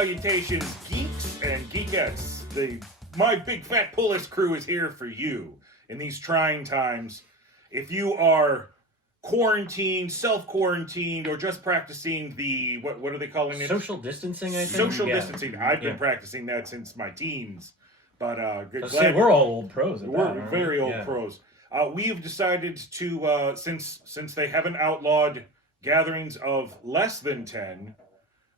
salutations, geeks and geekettes. My big fat pull-list crew is here for you in these trying times. If you are quarantined, self-quarantined, or just practicing the, what are they calling it? Social distancing, I think. Social distancing. I've been practicing that since my teens. But we're all old pros at we're that, very old pros. We've decided to, since they haven't outlawed gatherings of less than 10,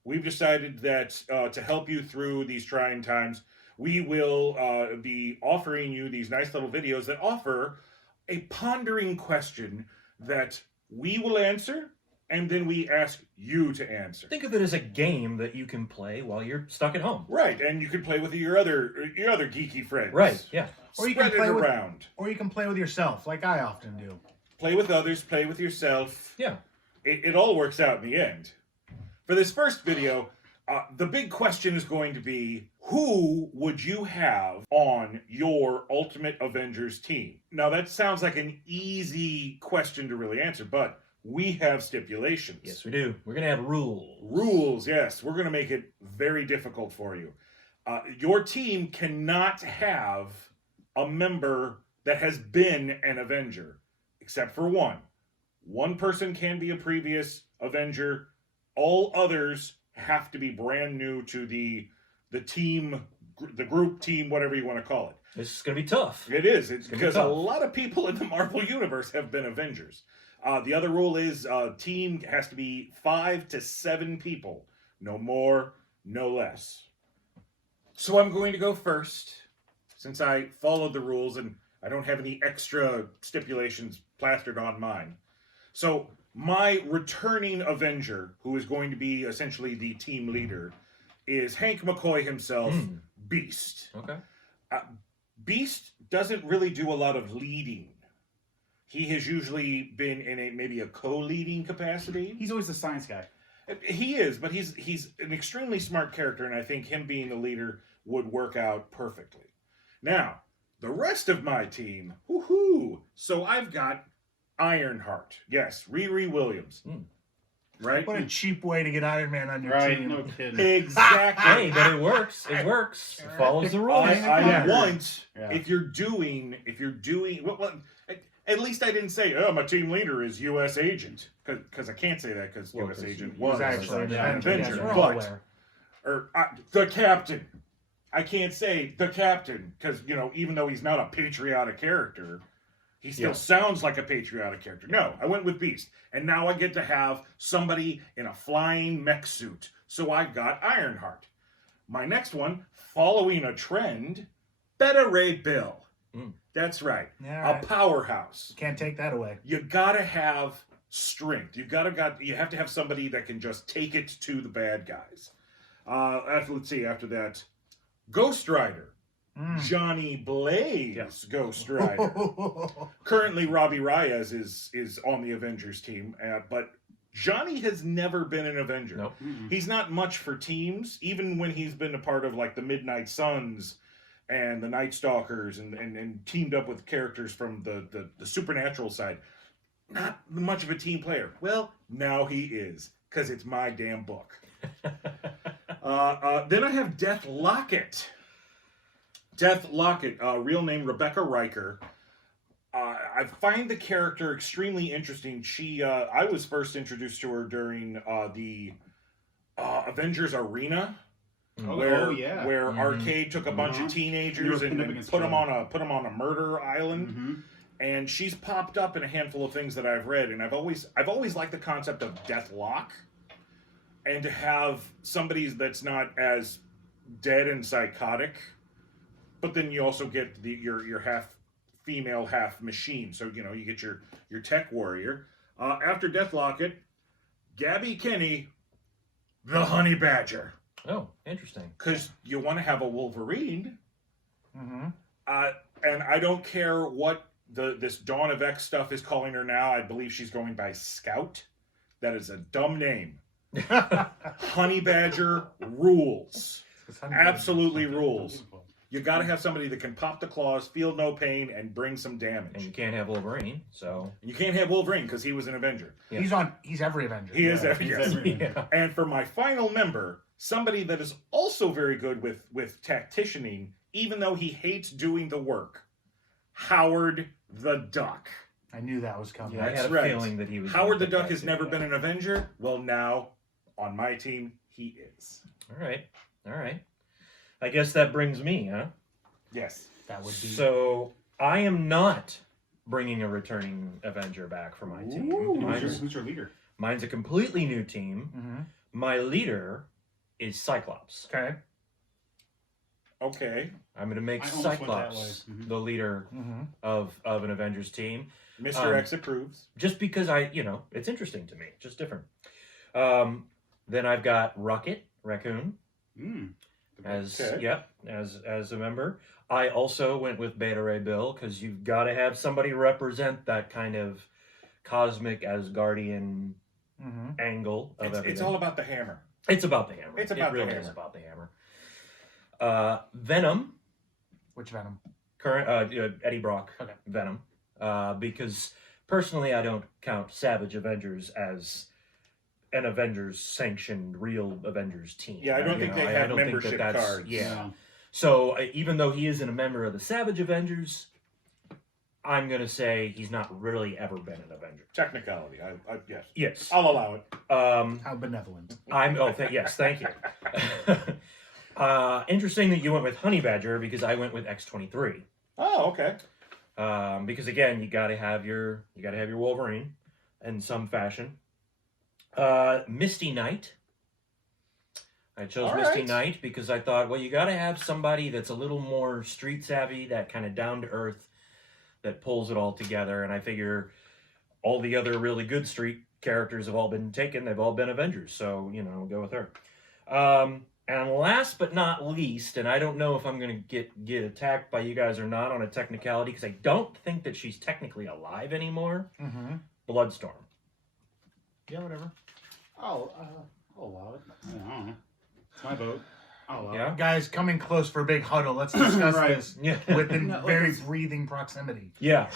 we've decided that to help you through these trying times, we will be offering you these nice little videos that offer a pondering question that we will answer, and then we ask you to answer. Think of it as a game that you can play while you're stuck at home. Right, and you can play with your other geeky friends. Right, yeah. Or you Spread can play it with, around. Or you can play with yourself, like I often do. Play with others, play with yourself. Yeah. It all works out in the end. For this first video, the big question is going to be, who would you have on your Ultimate Avengers team? Now, that sounds like an easy question to really answer, but we have stipulations. Yes, we do. We're going to have rules. Rules, yes. We're going to make it very difficult for you. Your team cannot have a member that has been an Avenger, except for one. One person can be a previous Avenger. All others have to be brand new to the team, the group team, whatever you want to call it. This is going to be tough. It is. It's because a lot of people in the Marvel Universe have been Avengers. The other rule is team has to be 5 to 7 people. No more, no less. So I'm going to go first, since I followed the rules and I don't have any extra stipulations plastered on mine. So my returning Avenger, who is going to be essentially the team leader, is Hank McCoy himself, Beast. Okay. Beast doesn't really do a lot of leading. He has usually been in maybe a co-leading capacity. He's always the science guy. He is, but he's an extremely smart character, and I think him being the leader would work out perfectly. Now, the rest of my team, woohoo! So I've got Ironheart. Yes, Riri Williams. Right? What a cheap way to get Iron Man on your team. No kidding. Exactly. Hey, but it works. It works. It follows the rules. I want, if you're doing, well, at least I didn't say, oh, my team leader is U.S. Agent, because I can't say that because U.S. Agent was actually an Avenger, yes, or the Captain. I can't say the Captain because, even though he's not a patriotic character, he still sounds like a patriotic character. No, I went with Beast, and now I get to have somebody in a flying mech suit, so I got Ironheart. My next one, following a trend, Beta Ray Bill. That's right. A powerhouse. Can't take that away. You gotta have strength. You have to have somebody that can just take it to the bad guys. Let's see. After that, Ghost Rider. Johnny Blaze, Ghost Rider. Currently, Robbie Reyes is on the Avengers team, but Johnny has never been an Avenger. Nope. He's not much for teams, even when he's been a part of like the Midnight Suns and the Night Stalkers and teamed up with characters from the supernatural side. Not much of a team player. Well, now he is, because it's my damn book. Then I have Death Locket. Death Locket, real name Rebecca Riker. I find the character extremely interesting. I was first introduced to her during the Avengers Arena. Where Arcade took a bunch of teenagers and put them on a murder island, and she's popped up in a handful of things that I've read, and I've always liked the concept of Deathlock, and to have somebody that's not as dead and psychotic, but then you also get your half female, half machine, so you get your tech warrior. After Deathlocket, Gabby Kinney, the Honey Badger. Oh, interesting. Because you want to have a Wolverine. And I don't care what this Dawn of X stuff is calling her now. I believe she's going by Scout. That is a dumb name. Honey Badger rules. Absolutely rules. You got to have somebody that can pop the claws, feel no pain, and bring some damage. And you can't have Wolverine, so... And you can't have Wolverine because he was an Avenger. Yeah. He's every Avenger. He is every Avenger. Yeah. And for my final member, somebody that is also very good with tacticianing, even though he hates doing the work. Howard the Duck. I knew that was coming. Yeah, I That's had a right. feeling that he was. Howard the gonna pick Duck that has too, never yeah. been an Avenger. Well, now on my team, he is. All right. I guess that brings me, huh? Yes. That would be. So I am not bringing a returning Avenger back for my team. Ooh. Who's your leader? Mine's a completely new team. Mhm. My leader is Cyclops. Okay. Okay. I'm going to make I almost went that Cyclops way. Mhm. the leader Mm-hmm. of an Avengers team. Mr. X approves. Just because it's interesting to me, just different. Then I've got Raccoon, Mm. as Okay. as a member. I also went with Beta Ray Bill because you've got to have somebody represent that kind of cosmic Asgardian Mm-hmm. angle of everything. It's all about the hammer. It's about the hammer. It's about it really the is hammer. about the hammer. Venom, Which Venom? current Eddie Brock Okay. Venom, because personally I don't count Savage Avengers as an Avengers sanctioned real Avengers team. Yeah, I don't think they have don't think membership that's- cards. Yeah. No. So even though he isn't a member of the Savage Avengers, I'm gonna say he's not really ever been an Avenger. Technicality. Yes. Yes. I'll allow it. How benevolent. Yes, thank you. Interesting that you went with Honey Badger because I went with X-23. Oh, okay. Because again, you gotta have your Wolverine in some fashion. Misty Knight. I chose All Misty right. Knight because I thought, well, you gotta have somebody that's a little more street savvy, that kind of down to earth, that pulls it all together. And I figure all the other really good street characters have all been taken. They've all been Avengers, so go with her. And last but not least, and I don't know if I'm going to get attacked by you guys or not on a technicality, because I don't think that she's technically alive anymore. Mm-hmm. Bloodstorm. Yeah, whatever. I'll allow it. I don't know. It's my vote. I'll allow Yeah? Guys, coming close for a big huddle. Let's discuss Right. this Yeah. within No, very let's- breathing proximity. Yeah.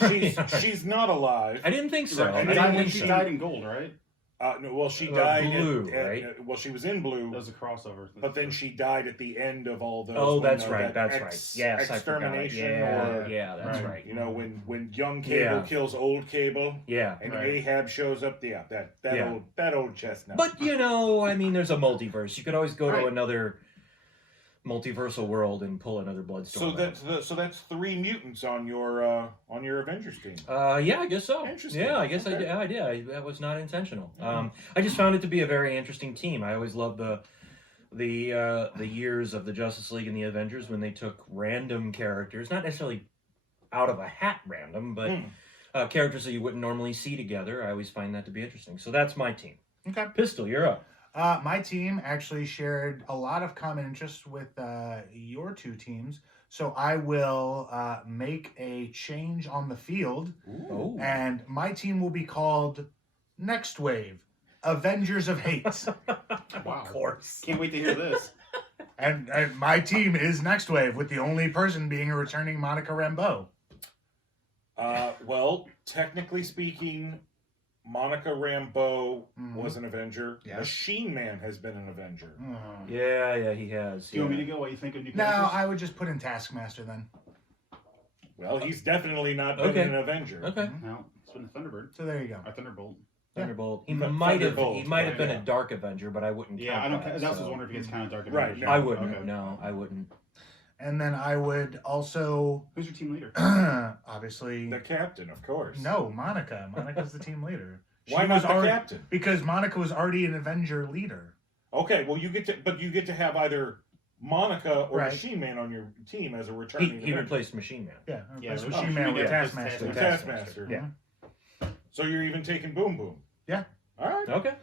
She's not alive. I didn't think so. Right. I And She didn't died, think she so. died in gold, right? No, well, she died. Blue, right? Well, she was in blue, That was a crossover. but then she died at the end of all those. Oh, when, that's that right. That's right. Yes, I forgot. extermination, Yeah, or yeah, that's Right. right. when young Cable Yeah. kills old Cable, Yeah. and Right. Ahab shows up. Yeah, Yeah. that old chestnut. But I mean, there's a multiverse. You could always go to Right. another multiversal world and pull another Bloodstorm. so that's 3 mutants on your Avengers team. Yeah, I guess so. Interesting. Yeah, I guess Okay. I did. That was not intentional. I just found it to be a very interesting team. I always loved the years of the Justice League and the Avengers when they took random characters, not necessarily out of a hat random, but characters that you wouldn't normally see together. I always find that to be interesting. So that's my team. Okay. Pistol, you're up. My team actually shared a lot of common interests with your 2 teams. So I will make a change on the field. Oh. And my team will be called Next Wave, Avengers of Hate. Wow. Of course. Can't wait to hear this. and my team is Next Wave, with the only person being a returning Monica Rambeau. Well, technically speaking, Monica Rambeau Mhm. was an Avenger. Yes. Machine Man has been an Avenger. Yeah, he has. Do you want me yeah. to go while you think of new No, characters? I would just put in Taskmaster then. Well, he's definitely not been Okay. an Avenger. Okay. No, it's been a Thunderbird. So there you go. Or Thunderbolt. Thunderbolt. He Th- might have. Thunderbolt, He might have been yeah. a Dark Avenger, but I wouldn't. Yeah, count I don't. That, That's so. was wondering if he gets kind of dark. Right, Avengers. no. I wouldn't. Okay. No, I wouldn't. And then I would also, Who's your team leader? obviously, The captain, of course. no, Monica. Monica's the team leader. Why She not was the already- captain? Because Monica was already an Avenger leader. Okay, well you get to have either Monica or Right. Machine Man on your team as a returning He Avenger. replaced Machine Man. Yeah, Yeah, that's it was what she Machine meant Man, with yeah, Taskmaster. The Taskmaster. Taskmaster. Yeah. So you're even taking Boom Boom. Yeah. All right. Okay.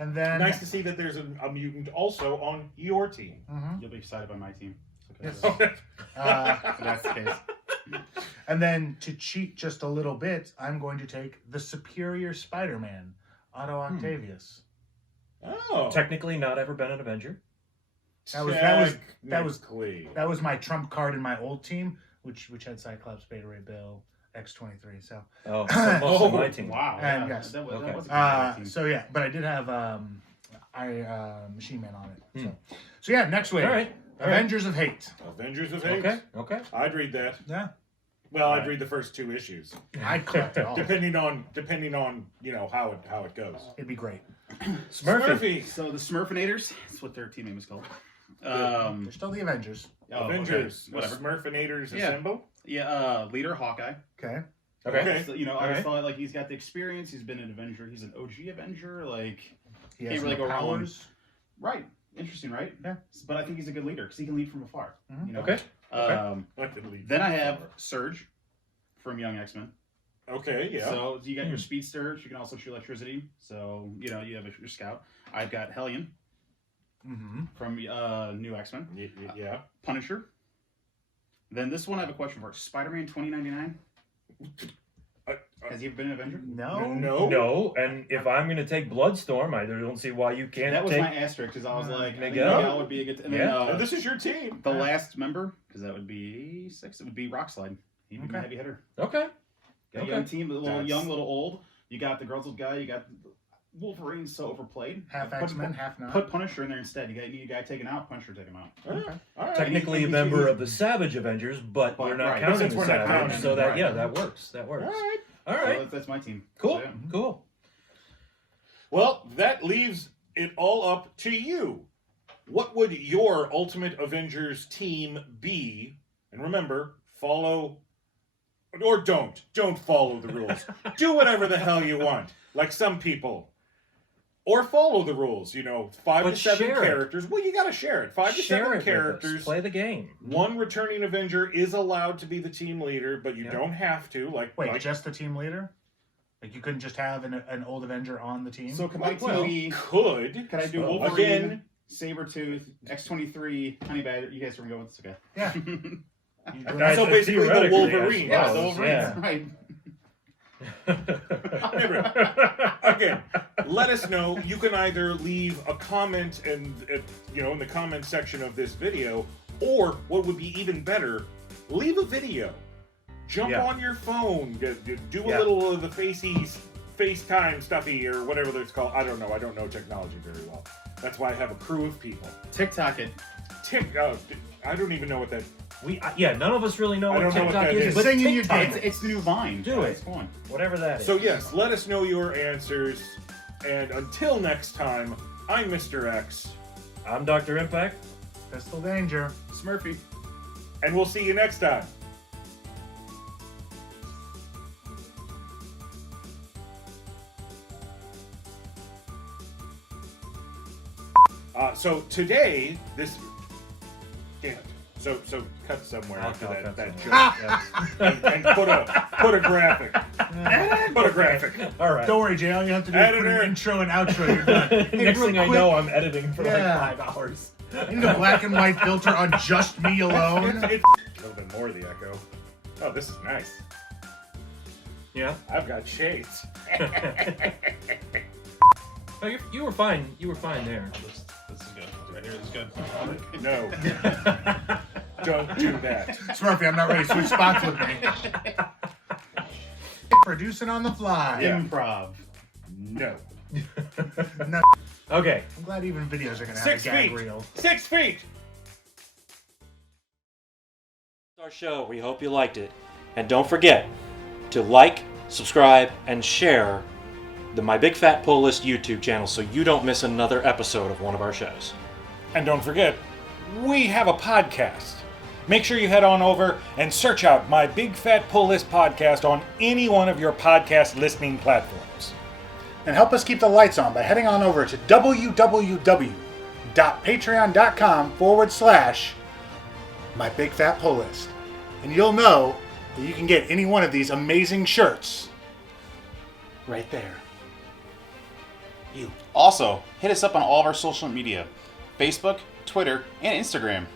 And then, Nice to see that there's a mutant also on your team. Mhm. You'll be excited by my team. Yes. Okay. If that's the case. And then to cheat just a little bit, I'm going to take the superior Spider-Man, Otto Octavius. Oh. Technically, not ever been an Avenger. That was- Technically. That was my trump card in my old team, which had Cyclops, Beta Ray Bill, X-23. So, Oh, so most of my Oh, team. Wow. And yeah, yes. that was, Okay. that was a good team. so yeah, but I did have Machine Man on it. So, So yeah, next week. All right. All right. Avengers of Hate. Avengers of Hate. Okay. I'd read that. Yeah. Well, I'd read the first 2 issues, I'd collect it all. depending on how it goes. It'd be great. Smurfy. So the Smurfinators, that's what their team name is called. They're still the Avengers. Avengers. okay, whatever. Smurfinators Yeah. assemble. Yeah, leader Okay. Hawkeye. Okay. So, I All always right. thought like he's got the experience. He's been an Avenger. He's an OG Avenger. Like, He Can't has really no go wrong. powers. right, interesting, right? Yeah. But I think he's a good leader because he can lead from afar. Mhm. You know? Okay. I could leave. Then I have Surge from Young X-Men. Okay, yeah. So you got your Hmm. speedster. You can also shoot electricity. So you have your scout. I've got Hellion Mm-hmm. from New X-Men. Yeah. Punisher. Then this one I have a question for. Spider-Man 2099. Has he ever been an Avenger? No. No, and if I'm going to take Bloodstorm, I don't see why you can't That was take... my asterisk because I was like, I think Miguel? Miguel would be a good. And then, Yeah. And this is your team. the last member, because that would be 6. It would be Rockslide. He'd be my Okay. heavy hitter. Okay. Got a Okay. young team, a little That's- young, little old. You got the Grizzled guy. You got Wolverine's so overplayed. Half Put- X-Men, half not. Put Punisher in there instead. You need a guy taken out. Punisher take him out. Okay. All right. Technically a he's- member he's- of the Savage Avengers, but But- we're not right. counting Since the we're not Savage, counting so that, right. yeah, that works. That All works. right. All So right. that's my team. Cool. So, yeah. Cool. Well, that leaves it all up to you. What would your Ultimate Avengers team be? And remember, follow or don't follow the rules. Do whatever the hell you want, like some people. Or follow the rules, 5 But to 7 share it. characters. Well, you got to share it. 5 to Share 7 it with us. characters. Play the game. One returning Avenger is allowed to be the team leader, but you Yeah. don't have to. Wait, just the team leader? Like you couldn't just have an old Avenger on the team? So can my well, team be? could. Can I do So, Wolverine, again- Sabretooth, X-23, Honey Badger? You guys are gonna go with this, okay? yeah. I So said basically the theoretically, I Wolverine. Yeah, suppose, the Wolverine. yeah. Right. Again, let us know. You can either leave a comment in the comment section of this video, or what would be even better, leave a video. Jump Yeah. on your phone, do a Yeah. little of the FaceTime stuffy or whatever it's called. I don't know. I don't know technology very well. That's why I have a crew of people. TikTok it. I don't even know what that. None of us really know I what don't know what TikTok that is, is. but Sing in your TikTok, time. It's the new Vine. Do it. It's fun. whatever that is. So yes, let us know your answers. And until next time, I'm Mr. X, I'm Dr. Impact. Pistol Danger. Smurfy. and we'll see you next time. So today, damn it. So cut somewhere after I'll that cut joke. somewhere. And put a graphic. Put a graphic. All right. Don't worry, Jay. All you have to do is put Editor. an intro and outro. You're done. Hey, Next real thing I quick, know, I'm editing for Yeah. like 5 hours. I need a black and white filter on just me alone. It's a little bit more of the echo. Oh, this is nice. Yeah. I've got shades. Oh, you were fine. You were fine there. This is good. Right here is good. No, don't do that. Smurfy, I'm not ready to switch spots with me. Producing on the fly. Yeah. Improv. No. No, Okay. I'm glad even videos are going to have 6 a gag feet. reel. 6 feet. Our show. We hope you liked it. And don't forget to like, subscribe, and share the My Big Fat Pull List YouTube channel so you don't miss another episode of one of our shows. And don't forget, we have a podcast. Make sure you head on over and search out My Big Fat Pull List podcast on any one of your podcast listening platforms. And help us keep the lights on by heading on over to www.patreon.com/MyBigFatPullList. And you'll know that you can get any one of these amazing shirts right there. Also, hit us up on all of our social media: Facebook, Twitter, and Instagram.